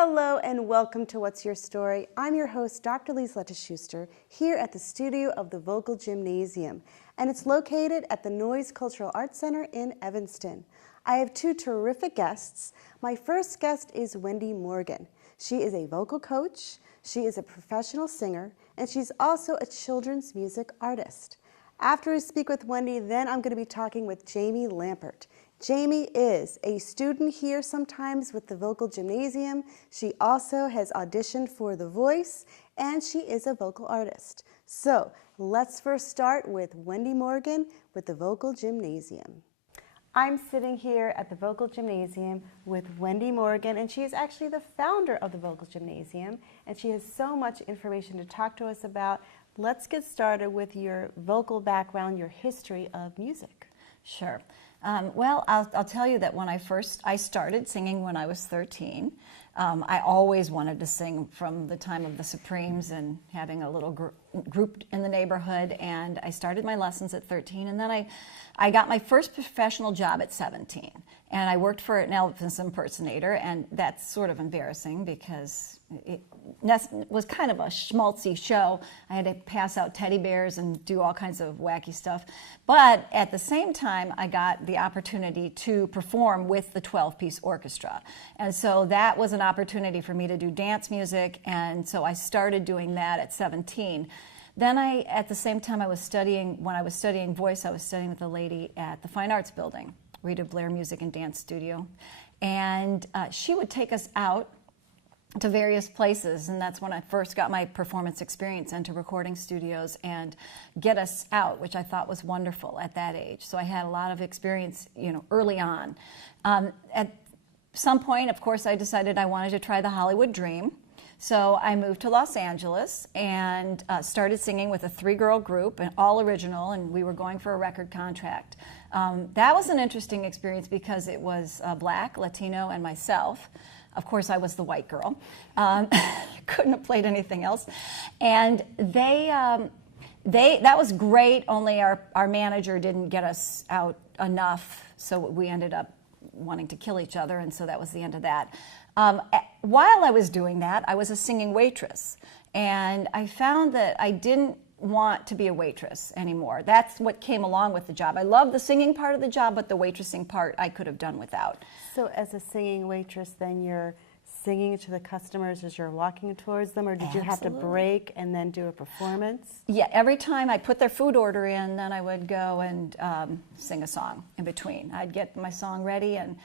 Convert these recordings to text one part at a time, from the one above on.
Hello and welcome to What's Your Story? I'm your host, Dr. Lilo Schuster, here at the studio of the Vocal Gymnasium, and it's located at the Noyes Cultural Arts Center in Evanston. I have two terrific guests. My first guest is Wendy Morgan. She is a vocal coach, she is a professional singer, and she's also a children's music artist. After we speak with Wendy, then I'm going to be talking with Jamie Lampert. Jamie is a student here sometimes with the Vocal Gymnasium. She also has auditioned for The Voice, and she is a vocal artist. So let's first start with Wendy Morgan with the Vocal Gymnasium. I'm sitting here at the Vocal Gymnasium with Wendy Morgan, and she is actually the founder of the Vocal Gymnasium, and she has so much information to talk to us about. Let's get started with your vocal background, your history of music. Sure. Well, I'll tell you that when I started singing when I was 13. I always wanted to sing from the time of the Supremes and having a little group in the neighborhood, and I started my lessons at 13, and then I got my first professional job at 17, and I worked for an Elvis impersonator, and that's sort of embarrassing because it was kind of a schmaltzy show. I had to pass out teddy bears and do all kinds of wacky stuff, but at the same time I got the opportunity to perform with the 12-piece orchestra, and so that was an opportunity for me to do dance music, and so I started doing that at 17. Then at the same time when I was studying voice, I was studying with a lady at the Fine Arts Building, Rita Blair Music and Dance Studio, and she would take us out to various places, and that's when I first got my performance experience into recording studios and get us out, which I thought was wonderful at that age. So I had a lot of experience, early on. At some point, of course, I decided I wanted to try the Hollywood dream. So I moved to Los Angeles and started singing with a 3-girl group, and all original, and we were going for a record contract. That was an interesting experience because it was Black, Latino, and myself. Of course, I was the white girl. Couldn't have played anything else. And that was great, only our manager didn't get us out enough, so we ended up wanting to kill each other, and so that was the end of that. While I was doing that, I was a singing waitress, and I found that I didn't want to be a waitress anymore. That's what came along with the job. I loved the singing part of the job, but the waitressing part I could have done without. So as a singing waitress, then you're singing to the customers as you're walking towards them, or did you have to break and then do a performance? Yeah, every time I put their food order in, then I would go and sing a song in between. I'd get my song ready, and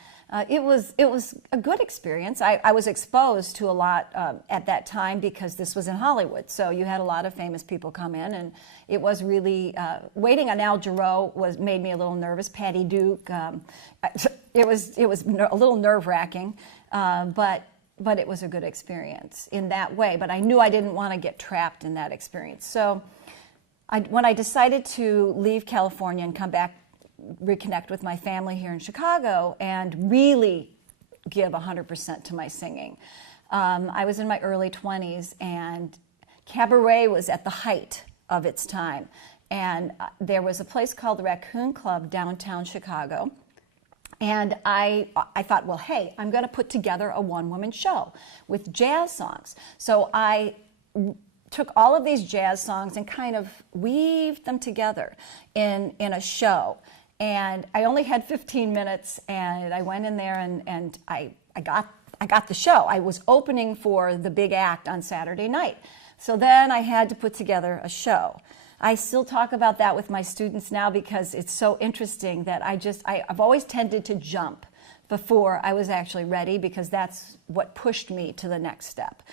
it was a good experience. I was exposed to a lot at that time because this was in Hollywood, so you had a lot of famous people come in, and it was really waiting on Al Jarreau made me a little nervous. Patty Duke, it was a little nerve-wracking, but it was a good experience in that way. But I knew I didn't want to get trapped in that experience. So when I decided to leave California and come back, reconnect with my family here in Chicago and really give 100% to my singing, I was in my early 20s, and cabaret was at the height of its time. And there was a place called the Raccoon Club downtown Chicago. And I thought, well, hey, I'm going to put together a one-woman show with jazz songs. So I took all of these jazz songs and kind of weaved them together in a show. And I only had 15 minutes, and I went in there and I got the show. I was opening for the big act on Saturday night. So then I had to put together a show. I still talk about that with my students now because it's so interesting that I've always tended to jump before I was actually ready, because that's what pushed me to the next step.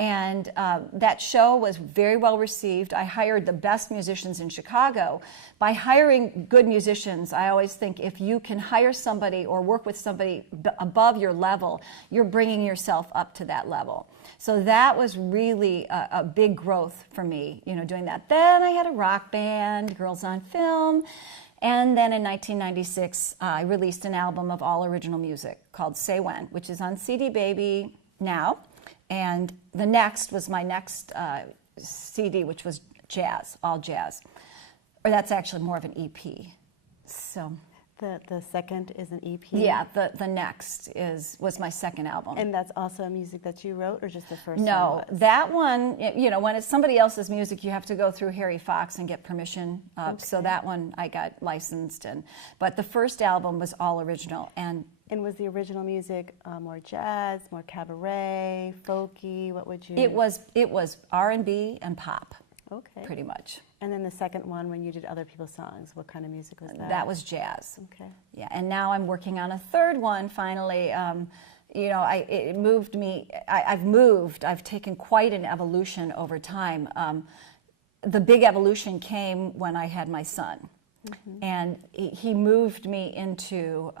And that show was very well received. I hired the best musicians in Chicago. By hiring good musicians, I always think if you can hire somebody or work with somebody above your level, you're bringing yourself up to that level. So that was really a big growth for me, doing that. Then I had a rock band, Girls on Film, and then in 1996, I released an album of all original music called Say When, which is on CD Baby now. And the next was my next CD, which was jazz, all jazz. Or that's actually more of an EP. So The second is an EP? Yeah, the next was my second album. And that's also music that you wrote, or just the first one? No, that one, you know, when it's somebody else's music, you have to go through Harry Fox and get permission. So that one I got licensed, but the first album was all original. And was the original music more jazz, more cabaret, folky? What would you? It was R&B and pop. Okay. Pretty much. And then the second one, when you did other people's songs, what kind of music was that? That was jazz. Okay. Yeah, and now I'm working on a third one finally. You know, it moved me. I've taken quite an evolution over time. The big evolution came when I had my son, and he moved me into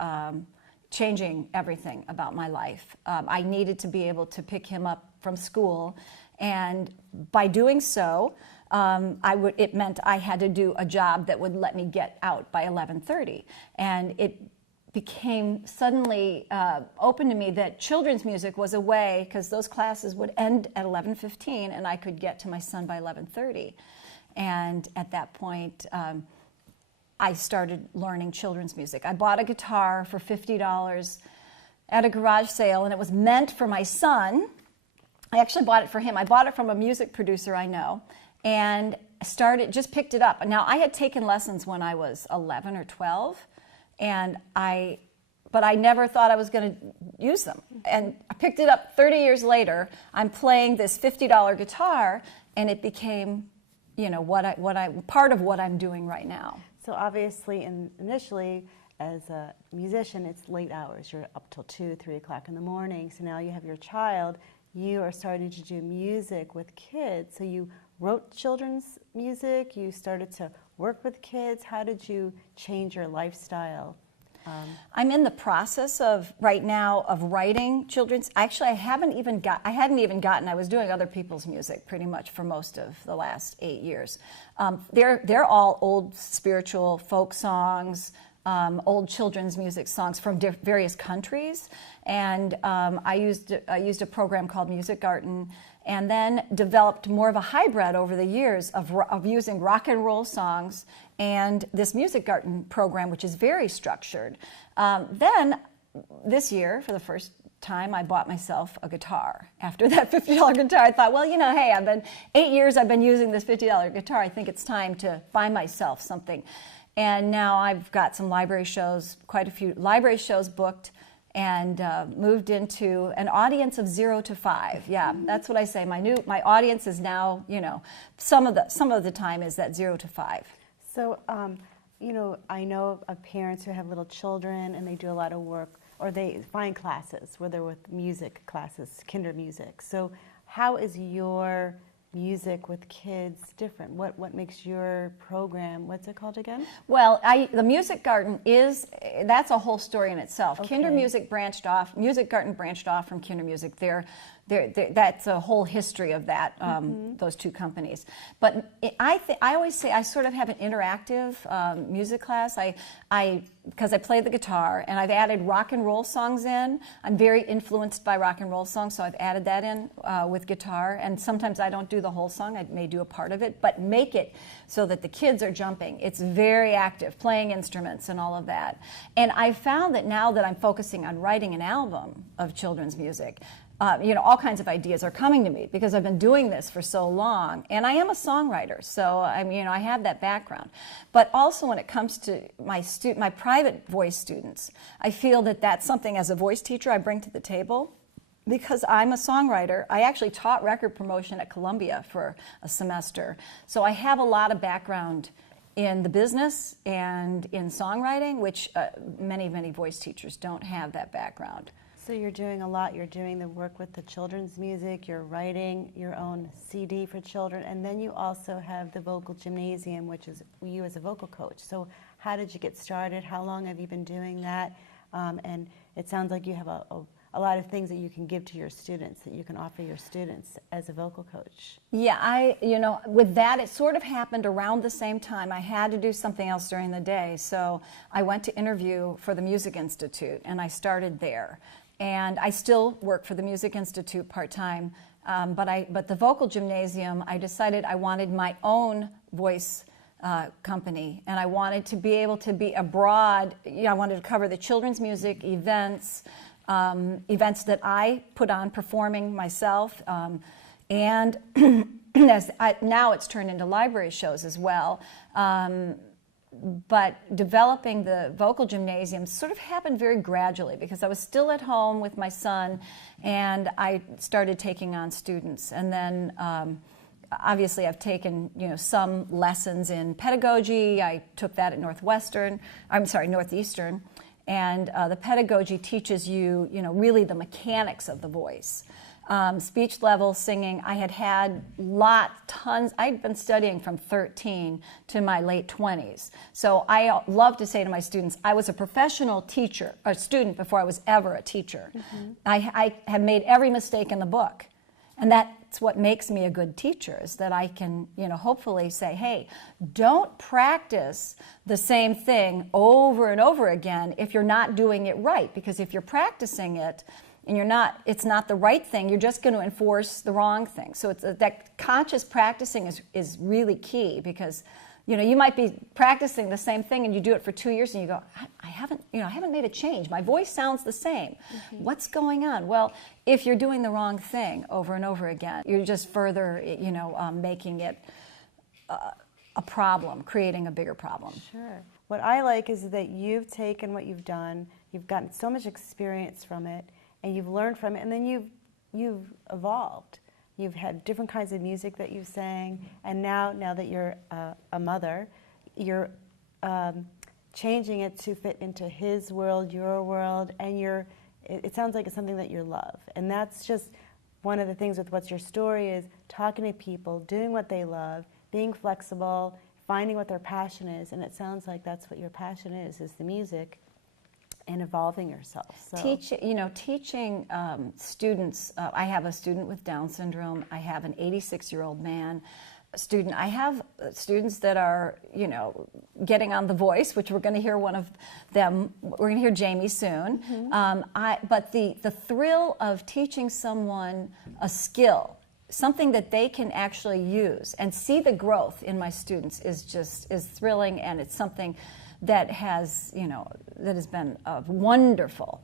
changing everything about my life. I needed to be able to pick him up from school, and by doing so, it meant I had to do a job that would let me get out by 11:30, and it became suddenly open to me that children's music was a way, because those classes would end at 11:15, and I could get to my son by 11:30, and at that point, I started learning children's music. I bought a guitar for $50 at a garage sale, and it was meant for my son. I actually bought it for him. I bought it from a music producer I know, and just picked it up. Now, I had taken lessons when I was 11 or 12, but I never thought I was going to use them. And I picked it up 30 years later. I'm playing this $50 guitar, and it became, you know, part of what I'm doing right now. So obviously, initially, as a musician, it's late hours. You're up till 2, 3 o'clock in the morning. So now you have your child. You are starting to do music with kids. So you wrote children's music. You started to work with kids. How did you change your lifestyle? I'm in the process right now of writing children's. Actually, I hadn't even gotten. I was doing other people's music pretty much for most of the last 8 years. They're all old spiritual folk songs, old children's music songs from various countries, and I used a program called Music Garden, and then developed more of a hybrid over the years of using rock and roll songs and this Music Garden program, which is very structured. Then this year, for the first time, I bought myself a guitar. After that $50 guitar, I thought, well, you know, hey, 8 years I've been using this $50 guitar. I think it's time to buy myself something. And now I've got some library shows, quite a few library shows booked, and moved into an audience of 0 to 5. Yeah, that's what I say. My audience is now, you know, some of the time is that 0 to 5. So, you know, I know of parents who have little children and they do a lot of work, or they find classes where they're with music classes, kinder music. So how is your music with kids different? What makes your program, what's it called again? Well, the Music Garden that's a whole story in itself. Okay. Kinder Music Music Garden branched off from Kinder Music. That's a whole history of that, those two companies. But I always say I sort of have an interactive music class. Because I play the guitar, and I've added rock and roll songs in. I'm very influenced by rock and roll songs, so I've added that in with guitar. And sometimes I don't do the whole song. I may do a part of it, but make it so that the kids are jumping. It's very active, playing instruments and all of that. And I found that now that I'm focusing on writing an album of children's music, you know, all kinds of ideas are coming to me because I've been doing this for so long, and I am a songwriter, so you know, I have that background. But also, when it comes to my private voice students, I feel that that's something as a voice teacher I bring to the table, because I'm a songwriter. I actually taught record promotion at Columbia for a semester, so I have a lot of background in the business and in songwriting, which many voice teachers don't have that background. So you're doing a lot. You're doing the work with the children's music. You're writing your own CD for children. And then you also have the Vocal Gymnasium, which is you as a vocal coach. So how did you get started? How long have you been doing that? And it sounds like you have a lot of things that you can give to your students, that you can offer your students as a vocal coach. Yeah, you know, with that, it sort of happened around the same time. I had to do something else during the day. So I went to interview for the Music Institute, and I started there. And I still work for the Music Institute part-time, but the Vocal Gymnasium, I decided I wanted my own voice company, and I wanted to be able to be abroad. I wanted to cover the children's music events, events that I put on performing myself, and now it's turned into library shows as well. But developing the vocal gymnasium sort of happened very gradually because I was still at home with my son, and I started taking on students. And then obviously I've taken some lessons in pedagogy. I took that at Northeastern, and the pedagogy teaches you really the mechanics of the voice. Speech level singing, I had tons. I'd been studying from 13 to my late 20s. So I love to say to my students, I was a professional teacher, or student before I was ever a teacher. Mm-hmm. I have made every mistake in the book. And that's what makes me a good teacher, is that I can, hopefully say, hey, don't practice the same thing over and over again if you're not doing it right. Because if you're practicing it, and it's not the right thing, you're just going to enforce the wrong thing. So that conscious practicing is really key, because you might be practicing the same thing and you do it for 2 years and you go, I haven't made a change. My voice sounds the same. Mm-hmm. What's going on? Well, if you're doing the wrong thing over and over again, you're just further making it a problem, creating a bigger problem. Sure. What I like is that you've taken what you've done, you've gotten so much experience from it, and you've learned from it, and then you've evolved. You've had different kinds of music that you sang, and now that you're a mother, you're changing it to fit into his world, your world, and it sounds like it's something that you love. And that's just one of the things with what's your story, is talking to people, doing what they love, being flexible, finding what their passion is, and it sounds like that's what your passion is the music. And evolving yourself. So. Teaching students. I have a student with Down syndrome. I have an 86-year-old man student. I have students that are, getting on The Voice, which we're going to hear one of them. We're going to hear Jamie soon. Mm-hmm. But the thrill of teaching someone a skill, something that they can actually use, and see the growth in my students is thrilling, and it's something that has been a wonderful,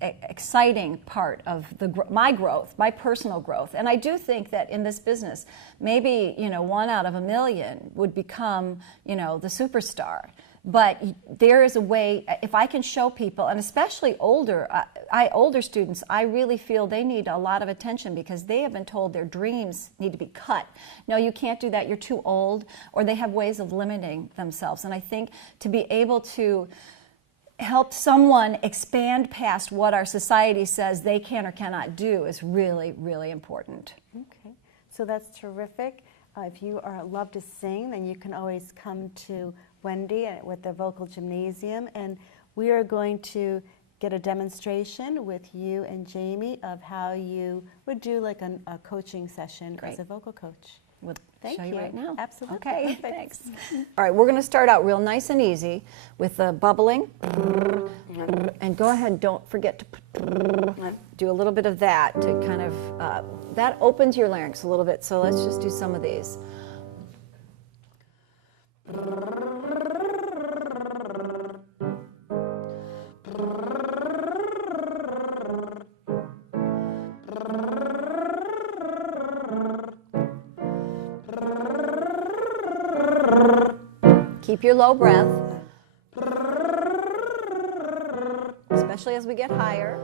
exciting part of my growth, my personal growth. And I do think that in this business, maybe 1 out of a million would become the superstar. But there is a way, if I can show people, and especially older students, I really feel they need a lot of attention, because they have been told their dreams need to be cut. No, you can't do that, you're too old, or they have ways of limiting themselves. And I think to be able to help someone expand past what our society says they can or cannot do is really, really important. Okay, so that's terrific. If you love to sing, then you can always come to Wendy with the Vocal Gymnasium, and we are going to get a demonstration with you and Jamie of how you would do like a coaching session. Great. As a vocal coach. We'll Thank show you right now. Absolutely. Okay, thanks. All right, we're going to start out real nice and easy with the bubbling. And go ahead, don't forget to do a little bit of that to kind of, that opens your larynx a little bit. So let's just do some of these. Keep your low breath, especially as we get higher.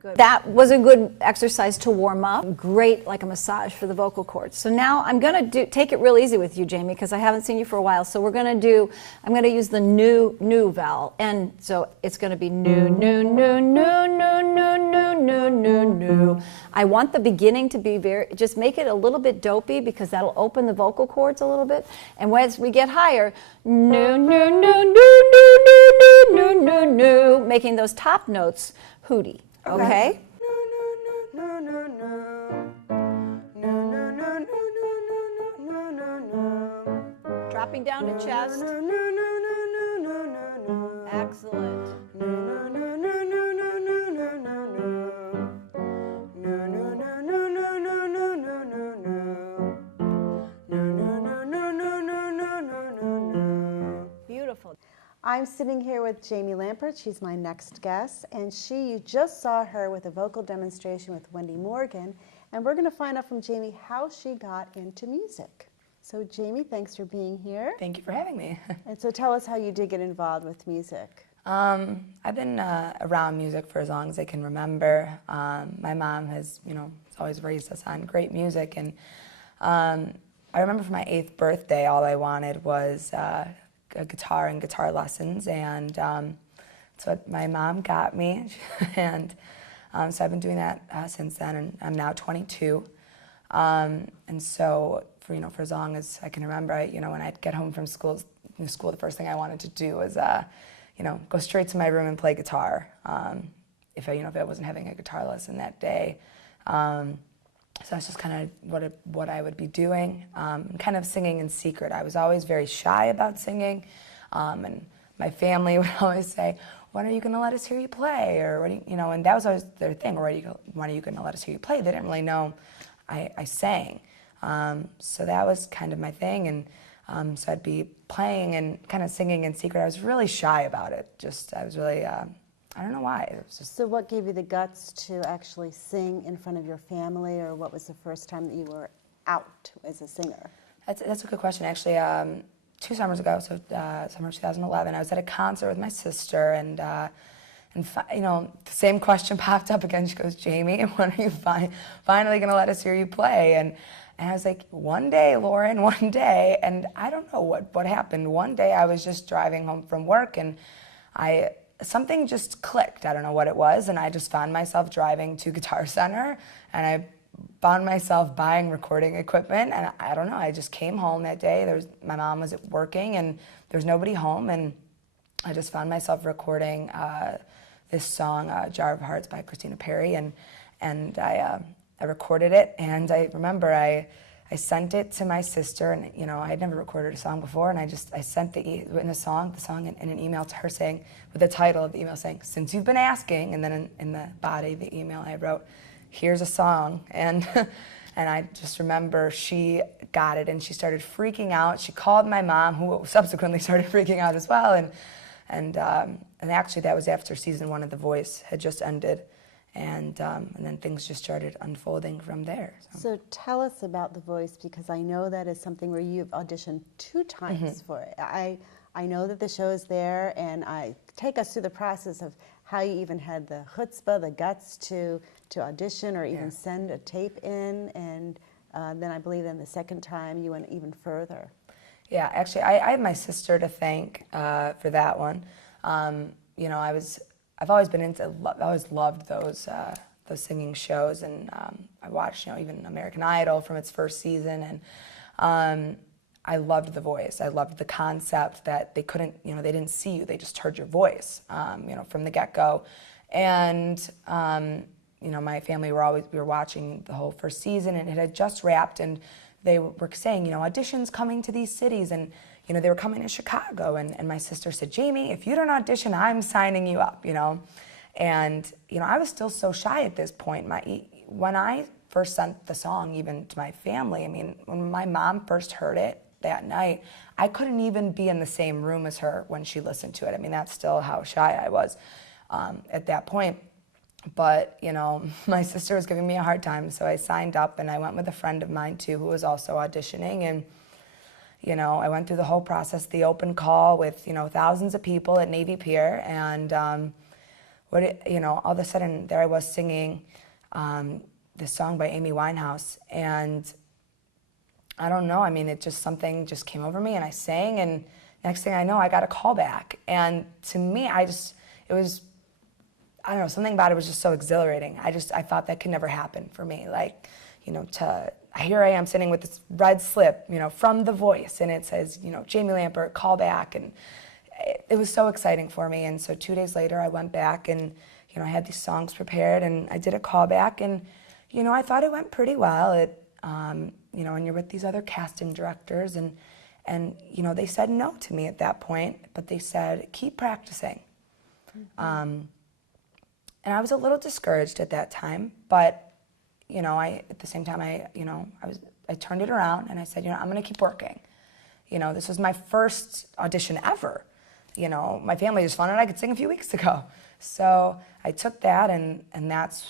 Good. That was a good exercise to warm up. Great, like a massage for the vocal cords. So now I'm going to take it real easy with you, Jamie, because I haven't seen you for a while. So I'm going to use the new vowel. And so it's going to be new, new, new, new, new, new, new, new, new, new. I want the beginning to be just make it a little bit dopey, because that'll open the vocal cords a little bit. And as we get higher, new, new, new, new, new, new, new, new, new, making those top notes hooty. Okay? Dropping down to chest. Excellent. I'm sitting here with Jamie Lampert. She's my next guest, and you just saw her with a vocal demonstration with Wendy Morgan, and we're going to find out from Jamie how she got into music. So Jamie, thanks for being here. Thank you for having me. And so tell us how you did get involved with music. I've been around music for as long as I can remember. My mom has, always raised us on great music, and I remember for my 8th birthday, all I wanted was a guitar and guitar lessons, and so my mom got me, and so I've been doing that since then, and I'm now 22, and so for as long as I can remember, when I'd get home from school, the first thing I wanted to do was go straight to my room and play guitar, if I wasn't having a guitar lesson that day. So that's just kind of what I would be doing, kind of singing in secret. I was always very shy about singing, and my family would always say, "When are you going to let us hear you play?" Or and that was always their thing. When are you going to let us hear you play? They didn't really know I sang, so that was kind of my thing, and so I'd be playing and kind of singing in secret. I was really shy about it. I was really. I don't know why. It was just... So what gave you the guts to actually sing in front of your family, or what was the first time that you were out as a singer? That's a good question. Actually, 2 summers ago, so summer 2011, I was at a concert with my sister, and the same question popped up again. She goes, "Jamie, when are you finally going to let us hear you play?" And I was like, "One day, Lauren, one day." And I don't know what happened. One day I was just driving home from work, and something just clicked. I don't know what it was, and I just found myself driving to Guitar Center, and I found myself buying recording equipment, and I don't know, I just came home that day. My mom was working, and there's nobody home, and I just found myself recording this song, Jar of Hearts by Christina Perri, and I recorded it, and I remember I sent it to my sister, and I had never recorded a song before, and I sent the song in an email to her saying, with the title of the email saying, "Since you've been asking," and then in the body of the email I wrote, "Here's a song," and I just remember she got it, and she started freaking out. She called my mom, who subsequently started freaking out as well, and actually that was after season 1 of The Voice had just ended. And then things just started unfolding from there. So tell us about The Voice, because I know that is something where you've auditioned 2 times for it. I know that the show is there, and take us through the process of how you even had the chutzpah, the guts to audition or even send a tape in, and then I believe in the second time you went even further. Yeah, actually, I have my sister to thank for that one. I've always been I always loved those singing shows, and I watched, even American Idol from its first season, and I loved The Voice. I loved the concept that they couldn't, they didn't see you, they just heard your voice, from the get-go, and my family we were watching the whole first season, and it had just wrapped, and they were saying, auditions coming to these cities, and they were coming to Chicago, and my sister said, "Jamie, if you don't audition, I'm signing you up," And, I was still so shy at this point. When I first sent the song even to my family, when my mom first heard it that night, I couldn't even be in the same room as her when she listened to it. That's still how shy I was at that point. But, my sister was giving me a hard time, so I signed up, and I went with a friend of mine, too, who was also auditioning, and I went through the whole process, the open call with, thousands of people at Navy Pier, and all of a sudden there I was singing this song by Amy Winehouse, and I don't know, something just came over me, and I sang, and next thing I know, I got a call back, and to me, something about it was just so exhilarating. I thought that could never happen for me, here I am sitting with this red slip, from The Voice, and it says, Jamie Lampert, call back, and it was so exciting for me. And so 2 days later, I went back, and I had these songs prepared, and I did a callback, and I thought it went pretty well. And you're with these other casting directors, and they said no to me at that point, but they said keep practicing. And I was a little discouraged at that time, but at the same time, I turned it around, and I said, I'm going to keep working. This was my first audition ever, you know, my family just found out I could sing a few weeks ago. So I took that, and that's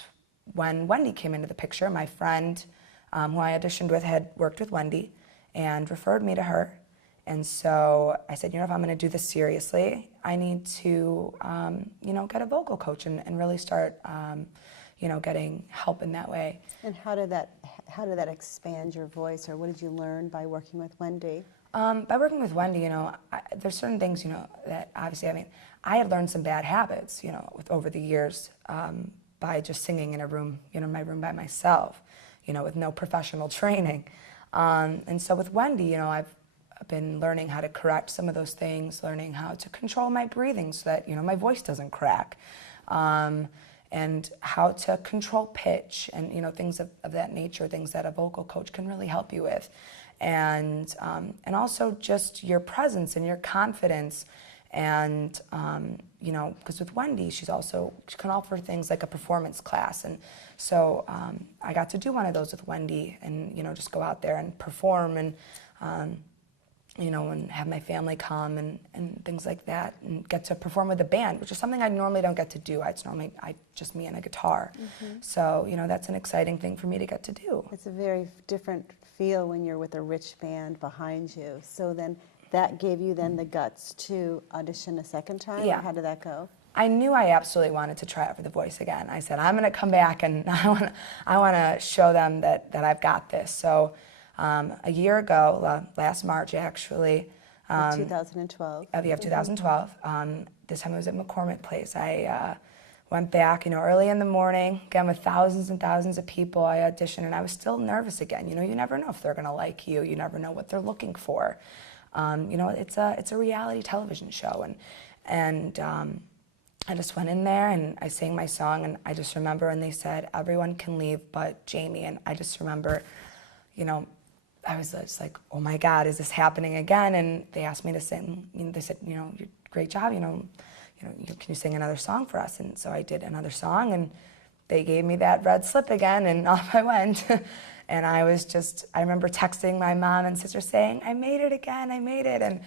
when Wendy came into the picture. My friend who I auditioned with had worked with Wendy and referred me to her. And so I said, you know, if I'm going to do this seriously, I need to, you know, get a vocal coach and really start, you know, getting help in that way. And how did that expand your voice, or what did you learn by working with Wendy? By working with Wendy, you know, there's certain things, you know, that obviously, I mean, I had learned some bad habits, you know, over the years by just singing in a room, you know, my room by myself, you know, with no professional training. And so with Wendy, you know, I've been learning how to correct some of those things, learning how to control my breathing so that, you know, my voice doesn't crack, and how to control pitch and, you know, things of that nature, things that a vocal coach can really help you with. And also just your presence and your confidence. And, you know, because with Wendy, she can offer things like a performance class. And so I got to do one of those with Wendy and, you know, just go out there and perform and, you know, and have my family come and things like that, and get to perform with a band, which is something I normally don't get to do. It's normally just me and a guitar. So, you know, that's an exciting thing for me to get to do. It's a very different feel when you're with a rich band behind you. So then that gave you then the guts to audition a second time? Yeah. Or how did that go? I knew I absolutely wanted to try out for The Voice again. I said, I'm going to come back and I want to show them that I've got this. So a year ago, last March actually. 2012. Yeah, 2012. This time it was at McCormick Place. I went back, you know, early in the morning, again with thousands and thousands of people. I auditioned, and I was still nervous again. You know, you never know if they're going to like you. You never know what they're looking for. You know, it's a reality television show, and I just went in there and I sang my song, and I just remember, and they said everyone can leave but Jamie, and I just remember, you know, I was just like, oh my God, is this happening again? And they asked me to sing. You know, they said, you know, great job. You know, can you sing another song for us? And so I did another song, and they gave me that red slip again, and off I went. And I remember texting my mom and sister saying, I made it again, I made it. And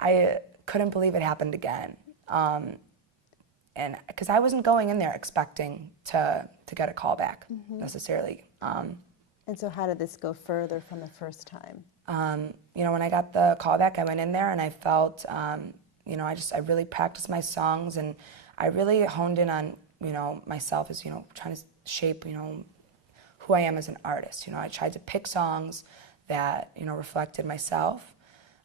I couldn't believe it happened again. And because I wasn't going in there expecting to get a call back necessarily. And so how did this go further from the first time? You know, when I got the call back, I went in there and I felt, you know, I really practiced my songs, and I really honed in on, you know, myself as, you know, trying to shape, you know, who I am as an artist. You know, I tried to pick songs that, you know, reflected myself,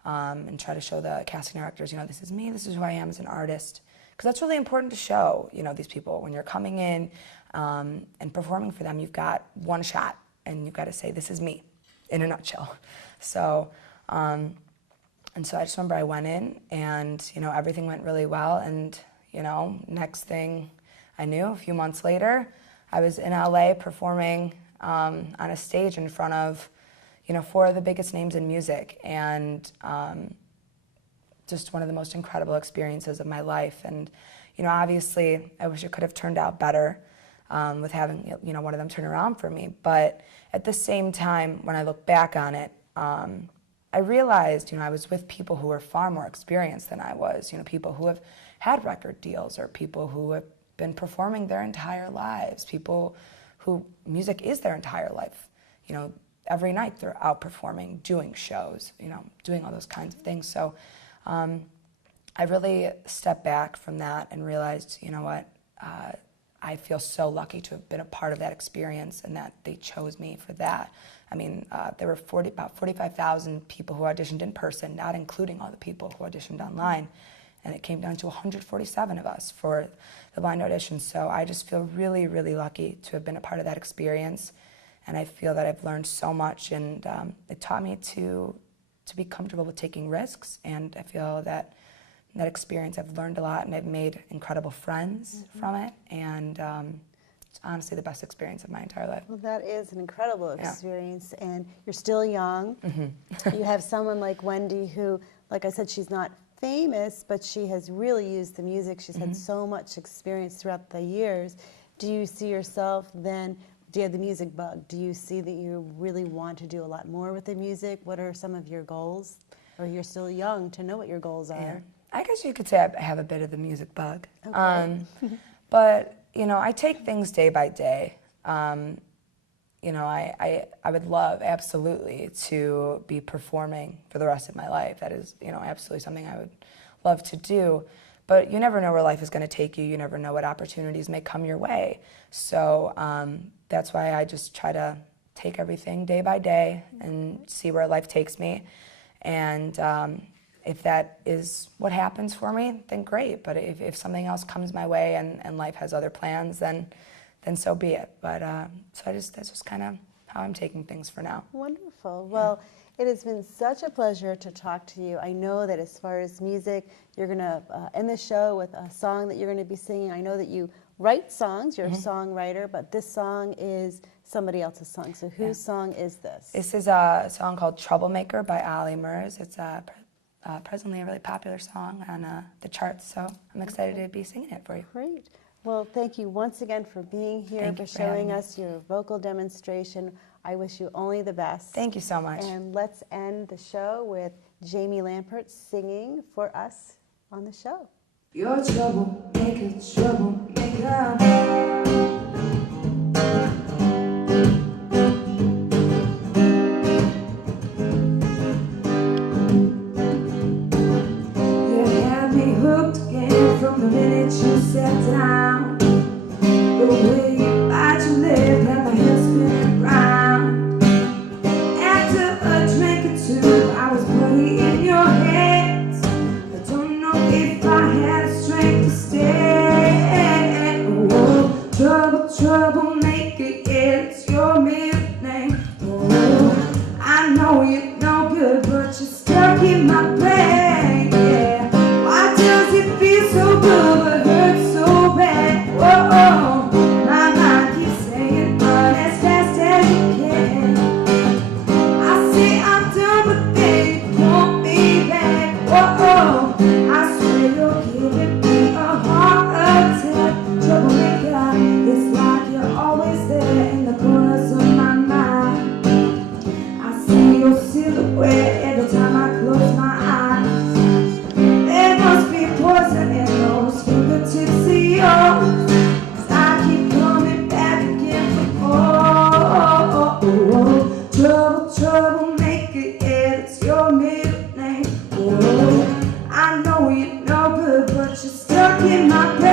and try to show the casting directors, you know, this is me, this is who I am as an artist. Because that's really important to show, you know, these people. When you're coming in and performing for them, you've got one shot, and you've got to say, this is me, in a nutshell. So, and so I just remember I went in, and, you know, everything went really well, and, you know, next thing I knew, a few months later, I was in LA performing on a stage in front of, you know, 4 of the biggest names in music, and just one of the most incredible experiences of my life. And, you know, obviously, I wish it could have turned out better with having, you know, one of them turn around for me. But at the same time, when I look back on it, I realized, you know, I was with people who were far more experienced than I was, you know, people who have had record deals, or people who have been performing their entire lives, people who music is their entire life. You know, every night they're out performing, doing shows, you know, doing all those kinds of things. So I really stepped back from that and realized, you know what, I feel so lucky to have been a part of that experience, and that they chose me for that. I mean, there were about 45,000 people who auditioned in person, not including all the people who auditioned online. And it came down to 147 of us for the blind audition. So I just feel really, really lucky to have been a part of that experience. And I feel that I've learned so much, and it taught me to be comfortable with taking risks. And I feel that that experience, I've learned a lot, and I've made incredible friends from it. And it's honestly the best experience of my entire life. Well, that is an incredible experience, and you're still young. You have someone like Wendy who, like I said, she's not famous, but she has really used the music. She's had so much experience throughout the years. Do you see yourself then, do you have the music bug? Do you see that you really want to do a lot more with the music? What are some of your goals? Or you're still young to know what your goals are? I guess you could say I have a bit of the music bug. Okay. But, you know, I take things day by day. You know, I would love absolutely to be performing for the rest of my life. That is, you know, absolutely something I would love to do. But you never know where life is going to take you. You never know what opportunities may come your way. So that's why I just try to take everything day by day and see where life takes me. And if that is what happens for me, then great. But if something else comes my way and life has other plans, then so be it. But so that's just kind of how I'm taking things for now. Wonderful. Well, it has been such a pleasure to talk to you. I know that as far as music, you're going to end the show with a song that you're going to be singing. I know that you write songs, you're a songwriter, but this song is somebody else's song. So whose song is this? This is a song called Troublemaker by Ollie Murs. It's presently a really popular song on the charts, so I'm excited to be singing it for you. Great. Well, thank you once again for being here, Thank for you for having showing me. us your vocal demonstration. I wish you only the best. Thank you so much. And let's end the show with Jamie Lampert singing for us on the show. You're troublemaker, troublemaker. You had me hooked again from the minute you sat down. The way you bite your lip had my head spinning round. After a drink or two, I was putty in your hands. I don't know if I had the strength to stand. Oh, troublemaker, it's your middle name. Oh, I know you're no good, but you're stuck in my brain. Yeah, why does it feel so good but hurt so bad? Whoa, my mind keeps saying run as fast as you can. I say I'm done, but then you want me back. Whoa, I swear you're giving me a heart attack. Troublemaker, it's like you're always there in the corners of my mind. I see your silhouette every time I close my eyes. There must be poison in those fingertips of yours, 'cause I keep coming back again for more. Troublemaker, yeah, it's your middle name. Oh, I know you're no good, but you're stuck in my brain.